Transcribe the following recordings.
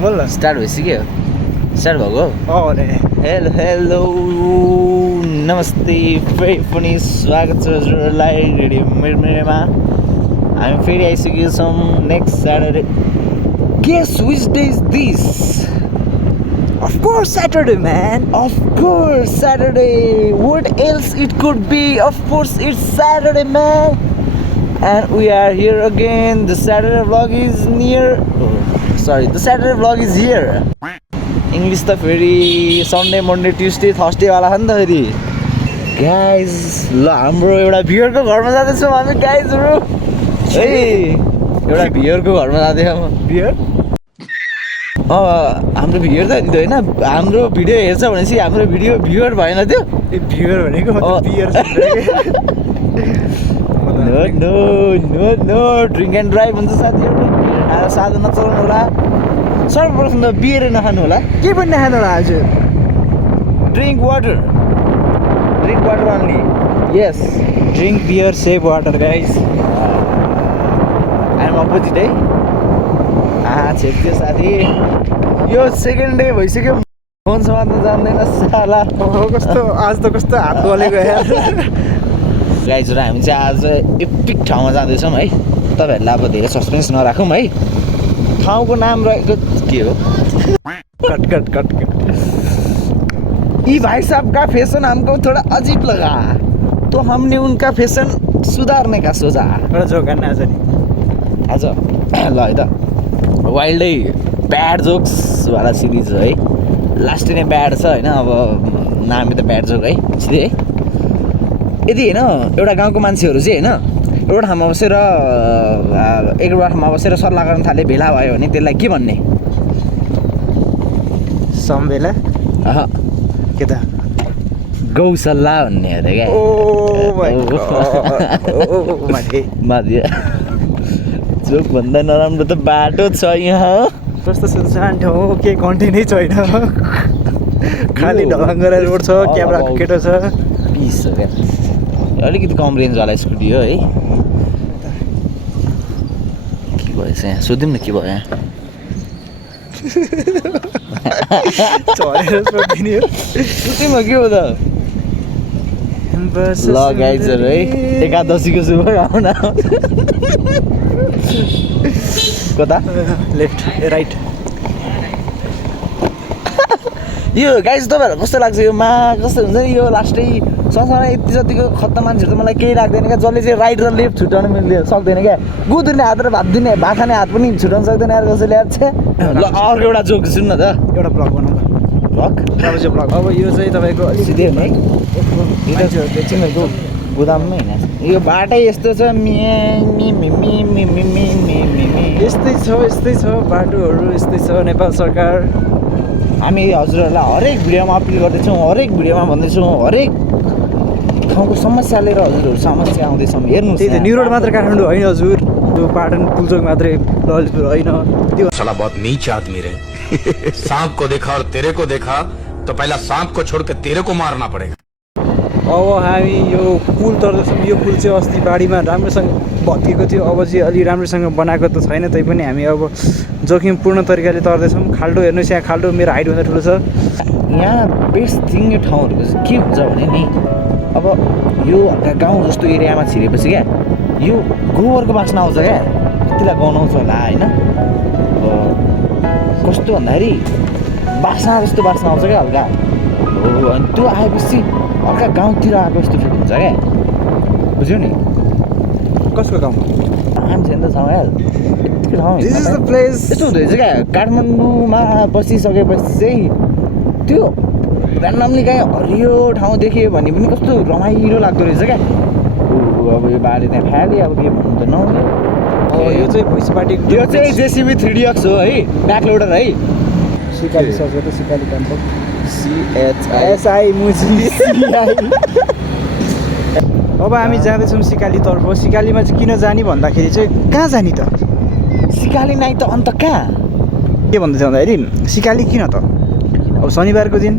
बोल न स्टार्ट भइसक्यो स्टार्ट भएको अरे हेलो हेलो नमस्ते फेरि पनि स्वागत छ हजुरहरूलाई रेडियो मेरमा हामी फेरि आइसकेका छौँ next Saturday guess which day is this of course Saturday man of course Saturday what else it could be of course it's Saturday man and we are here again the Saturday vlog is the Saturday vlog is here English त फेरि Sunday Monday Tuesday Thursday वाला छ नि त फेरि guys ल हाम्रो एउटा भियरको घरमा जाँदैछौँ हामी गाइजहरू है एउटा भियरको घरमा जाँदैछौँ भियर हाम्रो भियर त होइन हाम्रो भिडियो हेर्छ भनेपछि हाम्रो भिडियो भियर भएन त्यो ए भियर भनेको beer no no no no drink and drive हुन्छ साथीहरू खाएर साधन नचलाउनु होला सर्वप्रथम त बियर नखानु होला के पनि नखानु होला आज drink water only yes drink beer save water guys I'm opposite है छेक्थ्यो साथी यो सेकेन्ड डे भइसक्यो फोन समात्न जान्दैन साला कस्तो आज त कस्तो हात गलेको यार गाइजहरू हामी चाहिँ आज एपिक ठाउँमा जाँदैछौँ है तपाईँहरूलाई अब धेरै सस्पेन्स नराखौँ है ठाउँको नाम रहेको के हो कट यी भाई साहब का फैशन हमको थोड़ा अजीब लगा तो हमने उनका फैशन सुधारने का सोचा एउटा जोक हान्न आज नि आज ल है त वाइल्डै ब्याड जोक्स वाला सिरिज है लास्ट नै ब्याड छ होइन अब नामै त ब्याड जोक है सिधै है यदि होइन एउटा गाउँको मान्छेहरू चाहिँ होइन एउटा ठाउँमा बसेर एउटा ठाउँमा बसेर सल्लाह गर्न थाले भेला भयो भने त्यसलाई के भन्ने सम्बेला के त गौसल्लाह भन्ने अरे क्या माथि जोक भन्दा नराम्रो त बाटो छ यहाँ कस्तो सुनसान ठाउँ हो केही कन्टेन्टै छैन खालि ढलङ्गरा रोड छ क्यामेराको केटो छ पिस हो क्या अलिकति कम रेन्जवाला स्कुटी हो है के भएछ यहाँ सोध्यौँ न के भयो यहाँ सोधिदिने हो सुत्यौँ के हो त ल गाइजहरू है एकादशीको शुभकामना कता लेफ्ट राइट यो गाइज तपाईँहरूलाई कस्तो लाग्छ यो कस्तो हुन्छ नि यो लास्टै संसारमा यति जतिको खत्तम मान्छेहरू त मलाई केही लाग्दैन क्या जसले चाहिँ राइट र लेफ्ट छुट्याउनु मिल्दैन सक्दैन क्या गुदिने हात र भात खाने हात पनि छुट्याउनु सक्दैन यार कसैले यार छ ल अर्को एउटा जोक सुन्नु न त एउटा ब्लग बनाउनु ब्लग अब यो चाहिँ तपाईँको अलिक सिधै हो है तिमीहरूको गोदाममै होइन यो बाटै यस्तो छ यस्तै छ बाटोहरू यस्तै छ नेपाल सरकार हामी हजुरहरूलाई हरेक भिडियोमा अपिल गर्दैछौँ हरेक भिडियोमा भन्दैछौँ हरेक ठाउँको समस्या लिएर हजुरहरू समस्या आउँदैछौँ हेर्नु त्यही त न्यु रोड मात्र काठमाडौँ होइन हजुर त्यो पाटन पुलचोक मात्रै ललितपुर होइन त्यो साला बहुत नीच आदमी रहे सांप को देखा और तेरे को देखा तो पहला सांप को छोड़ के तेरे को मारना पड़ेगा अब हामी यो पुल तर्दैछौँ यो पुल चाहिँ अस्ति बाढीमा राम्रोसँग भत्किएको थियो अब चाहिँ अलि राम्रोसँग बनाएको त छैन तैपनि हामी अब जोखिमपूर्ण तरिकाले तर्दैछौँ खाल्डो हेर्नुहोस् यहाँ खाल्डो मेरो हाइटभन्दा ठुलो छ यहाँ बेस्ट थिङ यो ठाउँहरूको चाहिँ के हुन्छ भने नि अब यो गाउँ जस्तो एरियामा छिरेपछि क्या यो गोबरको बास्ना आउँछ क्या कतिलाई गनाउँछ होला होइन कस्तो भन्दाखेरि बास्ना जस्तो बास्ना आउँछ क्या हल्का हो अनि त्यो आएपछि हल्का गाउँतिर आएको जस्तो फिल हुन्छ क्या बुझ्यौ नि कसको गाउँ हामी छैन त ठाउँ यार यतिको ठाउँ दिस इज द प्लेस यस्तो हुँदो रहेछ क्या काठमाडौँमा बसिसकेपछि चाहिँ त्यो ऱ्यान्डमली कहीँ हरियो ठाउँ देख्यो भने पनि कस्तो रमाइलो लाग्दो रहेछ क्या अब यो बारे त्यहाँ फ्याले अब के भन्नु त नहुने यो चाहिँ भुइँसपाटी यो चाहिँ जेसिबी 3DX हो है ब्याक लोडर है सिकाली सर्छ त सिकाली कम्पक CHISI मुजी अब हामी जाँदैछौँ सिकालीतर्फ सिकालीमा चाहिँ किन जाने भन्दाखेरि चाहिँ कहाँ जाने त सिकाली नाइ त अन्त कहाँ के भन्दैछ भन्दाखेरि सिकाली किन त अब शनिबारको दिन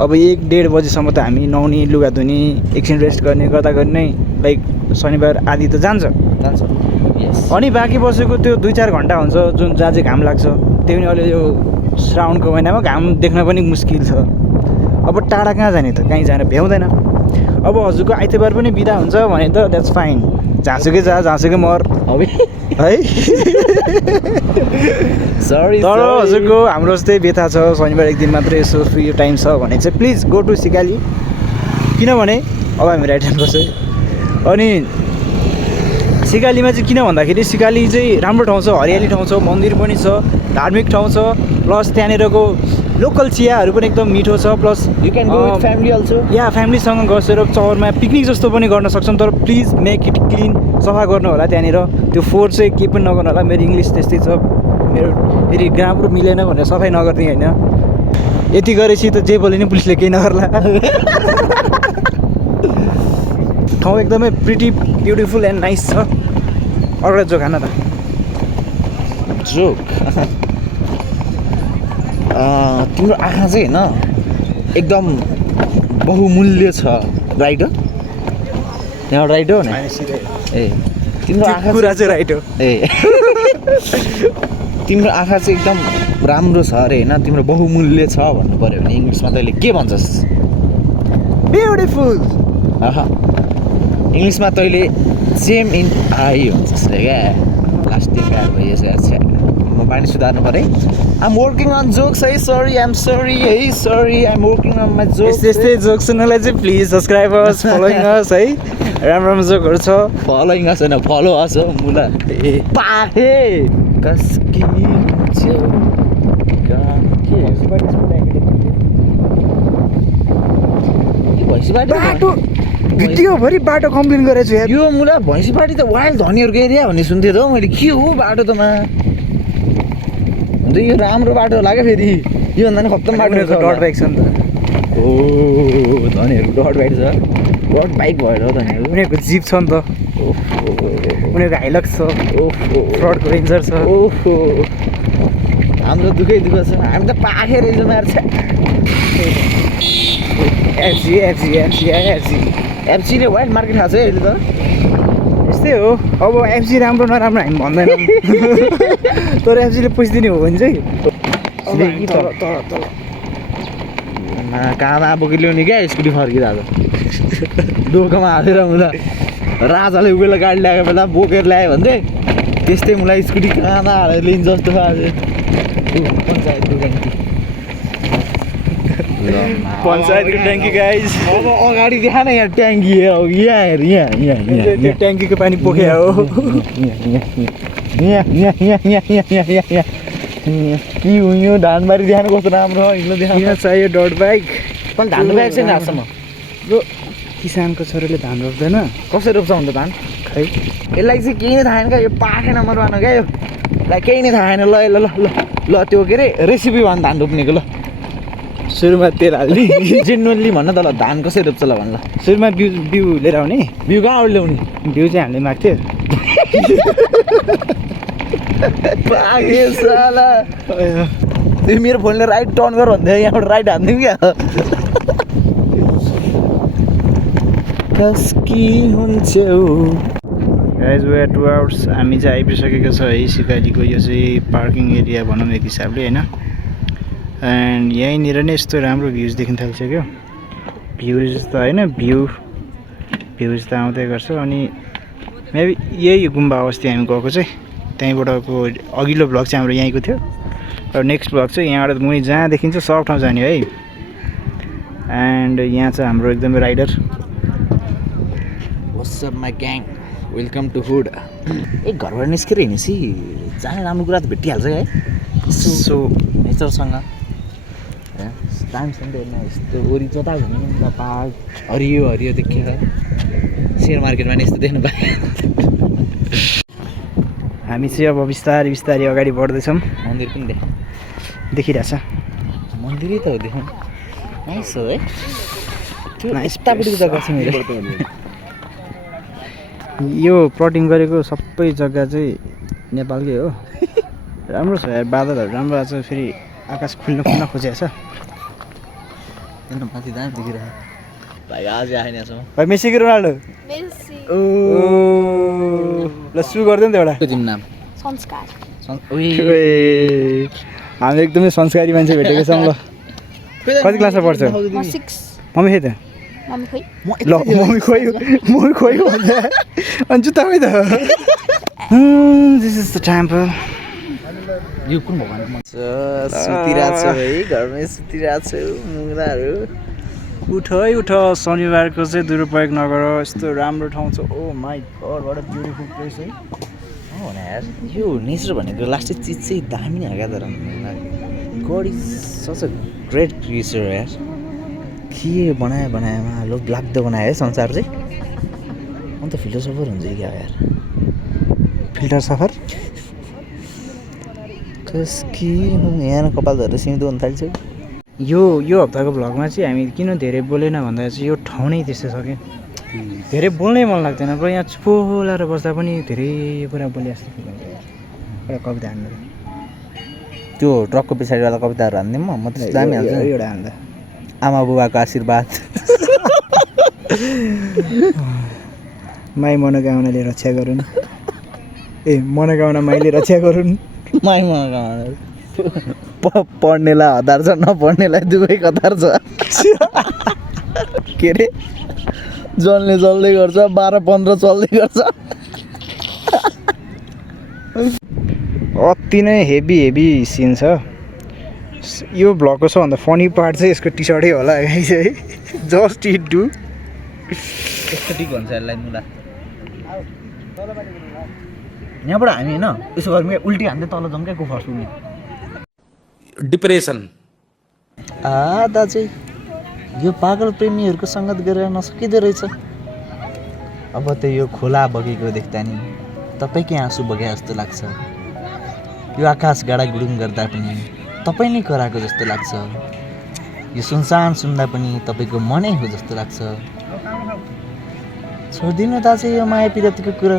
अब 1-1.5 बजीसम्म त हामी नुहाउने लुगा धुने एकछिन रेस्ट गर्ने गर्दा गर्ने लाइक शनिबार आदि त जान्छ Yes. अनि बाँकी बसेको त्यो 2-4 घन्टा हुन्छ जुन जहाँ चाहिँ घाम लाग्छ त्यो पनि अहिले यो श्रावणको महिनामा घाम देख्न पनि मुस्किल छ। अब टाढा कहाँ जाने त, कहीँ जान भ्याउँदैन। अब हजुरको आइतबार पनि बिदा हुन्छ भने त द्याट्स फाइन, जहाँसुकै जा जहाँसुकै मर है। सरी तर हजुरको हाम्रो जस्तै व्यथा छ शनिबार एक दिन मात्रै यसो फ्री टाइम छ भने चाहिँ प्लिज गो टु सिकाली, किनभने अब हामी राइट ह्यान्ड बस्छ। अनि सिकालीमा चाहिँ किन भन्दाखेरि सिकाली चाहिँ राम्रो ठाउँ छ, हरियाली ठाउँ छ, मन्दिर पनि छ, धार्मिक ठाउँ छ, प्लस त्यहाँनिरको लोकल चियाहरू पनि एकदम मिठो छ। Plus You can go with family also. या फ्यामिलीसँग बसेर चौरमा पिकनिक जस्तो पनि गर्न सक्छौँ। तर प्लिज मेक इट क्लिन, सफा गर्नु होला त्यहाँनिर। त्यो फोहोर चाहिँ केही पनि नगर्नु होला। मेरो इङ्ग्लिस त्यस्तै छ, मेरो फेरि ग्रामर मिलेन भनेर सफाइ नगर्ने होइन। यति गरेपछि त जे बोले नि पुलिसले केही नगर्ला। ठाउँ एकदमै प्रिटी ब्युटिफुल एन्ड नाइस छ। अर्को जो खाना त जोक तिम्रो आँखा चाहिँ होइन एकदम बहुमूल्य छ, राइट हो? यहाँ राइट हो नि? ए तिम्रो आँखा कुरा चाहिँ राइट हो। ए तिम्रो आँखा चाहिँ एकदम राम्रो छ अरे होइन, तिम्रो बहुमूल्य छ भन्नु पऱ्यो भने इङ्ग्लिसमा तैँले के भन्छस्? ब्युटिफुल। इङ्ग्लिसमा तैँले जेम इन आई भन्छस् रे क्या। प्लास्टिक ब्याग भइसकेको छ, म बानी सुधार्नु पऱ्यो है। आइम वर्किङ अन जोक्स है, सरी आइम सरी है, sorry I'm working on my jokes. यस्तै जोक सुन्नलाई चाहिँ प्लिज सब्सक्राइबर्स फलोइङ अस है। राम्रो राम्रो जोकहरू छ। फलोइङ अस होइन, फलो अस हो मुला। ए पाहे कसकी बाटो भिडियोभरि बाटो कम्प्लेन गरेको छु यार। यो मुला भैँसीपाटी त वाइल्ड धनीहरूको एरिया भन्ने सुन्थ्यो त हौ मैले। के हो बाटो त अन्त यो राम्रो बाटो लाग्यो फेरि, योभन्दा नि खत्तम बाटो छ। डट बाइक छ नि त। ओ धनीहरूको डट बाइक छ, डट बाइक भएर हो धनीहरू। उनीहरूको जिप छ नि त, उनीहरूको हाइलक्स छ, फ्रडको रेन्जर छ। ओहो हाम्रो दुःखै दुःख छ, हामी त पाखे रहेछ मार्छ। एफसीले वाइल्ड मार्केट खाएको छ है अहिले त। यस्तै हो, अब एफसी राम्रो नराम्रो हामी भन्दैनौँ। तर एफसीले पैसा दिने हो भने चाहिँ कहाँ बोकेर ल्याउने क्या स्कुटी फर्किरहेको डोकोमा हालेर मुला। राजाले उबेला गाडी ल्याएको बेला बोकेर ल्यायो भने त्यस्तै मलाई स्कुटी कहाँ हालेर लिन्छ जस्तो पञ्चायतको ट्याङ्की गाइज। अब अगाडि देखा न यहाँ ट्याङ्की यहाँ ट्याङ्कीको पानी पोखे हो। के उयो धानबारी देखानु कस्तो राम्रो हिँड्नु देखा। किन चाहियो डट बाइक? पनि धान रोपेको छैन आजसम्म। किसानको छोराले धान रोप्दैन, कसरी रोप्छ अन्त धान? खै यसलाई चाहिँ केही नै थाहा छैन क्या, यो पाखे नम्बर वान हो क्या, यसलाई केही नै थाहा छैन। ल ल ल ल ल त्यो के अरे रेसिपी भन् धान रोप्नेको। ल सुरुमा तेल हाल्ने, जेन्युनली भन्न त ल धान कसरी रोप्छ ल भन् ल। सुरुमा बिउ लिएर आउने, बिउ कहाँबाट ल्याउने? बिउ चाहिँ हामीले माग्थ्यो। पाखे साला त्यो मेरो फोनले राइट टर्न गर भन्दै यहाँबाट राइट हान्दिउँ क्या। कसकी हुन्छौ गाइज वी आर 2 आवर्स हामी चाहिँ आइपुगिसकेको छ है सिकालीको। यो चाहिँ पार्किङ एरिया भनौँ एक हिसाबले होइन। एन्ड यहीँनिर नै यस्तो राम्रो भ्युज देख्न थालिसक्यो। भ्युज त होइन भ्युज त आउँदै गर्छ। अनि मेबी यही गुम्बा अस्ति हामी गएको चाहिँ त्यहीँबाटको अघिल्लो भ्लग चाहिँ हाम्रो यहीँको थियो। र नेक्स्ट भ्लग चाहिँ यहाँबाट मुनि जहाँ देखिन्छ सब ठाउँ जाने है। एन्ड यहाँ चाहिँ हाम्रो एकदमै rider. What's up my gang, welcome to hood. एक घरबाट निस्केर हिँडेपछि जाने राम्रो कुरा त भेटिहाल्छ है। सो नेचरसँग दामसँग हेर्न यस्तो वरि जता घुम्नु नि त पाहाड हरियो हरियो देखेर सेयर मार्केटमा नि यस्तो देख्नु पाएँ। हामी चाहिँ अब बिस्तारै बिस्तारै अगाडि बढ्दैछौँ। मन्दिर पनि देखिरहेछ, मन्दिरै त हो देखाउँ। नाइस हो है त्यो यतापट्टिको जग्गा छ मेरो। यो प्लटिङ गरेको सबै जग्गा चाहिँ नेपालकै हो। राम्रो छ यार, बादलहरू राम्रो आएको छ, फेरि आकाश खुल्न खोजेको छ। माथि दाम देखिरहेको भाइ आज आएन छौँ भाइ मेसी कि रोनाल्डो मेसी ओ ल सु गर्दैन त एउटा तिम्रो नाम संस्कार ओए, हामी एकदमै संस्कारी मान्छे भेटेको छौँ ल कति क्लासमा पढ्छ म 6 मम्मी खै त मम्मी खोइ ल मम्मी खोइ भन्दा अनि जुत्ता खोइ त दिस इज द टेम्पल यो कुन भगवानको सुतिरहेको छ है घरमै सुतिरहेको छु मुङ्राहरू उठ है उठ शनिबारको चाहिँ दुरुपयोग नगर यस्तो राम्रो ठाउँ छ oh my god what a beautiful place है भने यार यो नेचर भनेको लास्टै चिज चाहिँ दामी नै हो क्या तर God is such a great creature यार के बनाएमा लोभ लाग्दो बनायो है संसार चाहिँ अन्त फिलोसोफर हुन्छ क्या यार फिल्टर सफर कसकी यहाँ कपाल धरेर सिउँदो हुन थाल्छ यो हप्ताको भ्लगमा चाहिँ हामी किन धेरै बोलेन भन्दा चाहिँ यो ठाउँ नै त्यस्तो छ क्या धेरै बोल्नै मन लाग्दैन र यहाँ चुपो लाएर बस्दा पनि धेरै कुरा बोले जस्तो फिल हुन्छ एउटा कविता हान्नु त्यो ट्रकको पछाडिवाला कविताहरू हान्ने म त दामी हाल्छु एउटा हान्दा आमा बुबाको आशीर्वाद माई मनोकामनाले रक्षा गरून् ए मनोकामना माइले रक्षा गरून् माई मनोकामना पढ्नेलाई हतार छ नपढ्नेलाई दुवै कतार छ के अरे जल्ने चल्दै गर्छ 12-15 चल्दै गर्छ अति नै हेभी सिन छ यो भ्लगको सबभन्दा फनी पार्ट चाहिँ यसको टी सर्टै होला गाइस है जस्ट इट डु यस्तो ठिक हुन्छ यसलाई मुला यहाँबाट हामी होइन यसो गर्मी उल्टी हान्दै तल जाउँ क्या फर्स्ट पुग्ने डिप्रेशन दाजु यो पागल प्रेमीहरूको सङ्गत गरेर नसकिँदो रहेछ अब त यो खोला बगेको देख्दा नि तपाईँकै आँसु बगे जस्तो लाग्छ यो आकाश गाडा गुडुङ गर्दा पनि तपाईँ नै कराएको जस्तो लाग्छ यो सुनसान सुन्दा पनि तपाईँको मनै हो जस्तो लाग्छ छोडिदिनु दाजु यो माया पिरतीको कुरा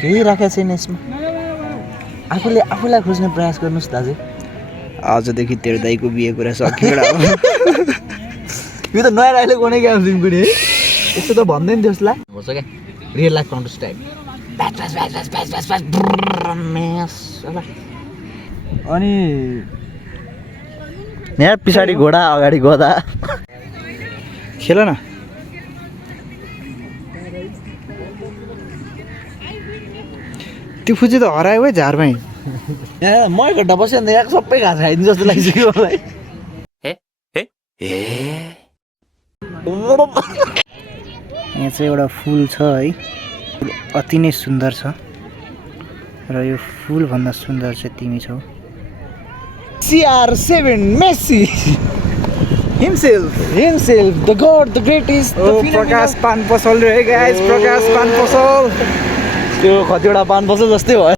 केही राखेको छैन यसमा आफूलाई खोज्ने प्रयास गर्नुहोस् दाजु आजदेखि तेरो दाइको बिहे कुरा सक्यो यो त नयाँ डाइलग बनाइ क्या फिल्मको नि है यस्तो त भन्दैन थियो जसलाई भन्छ क्या रियल लाइफ काउन्टर स्ट्राइक अनि यहाँ पछाडि घोडा अगाडि गदा खेल न त्यो फुजी त हरायो है झारमै यहाँ मै घट्टा बस्यो भने यहाँ सबै घाँस खाइदिनु जस्तो लागिसक्यो मलाई यहाँ चाहिँ एउटा फुल छ है अति नै सुन्दर छ र यो फुलभन्दा सुन्दर चाहिँ तिमी छौ CR7 Messi himself the god the greatest प्रकाश पान पसल रे गाइस प्रकाश पान पसल त्यो कतिवटा पान पसल जस्तै भयो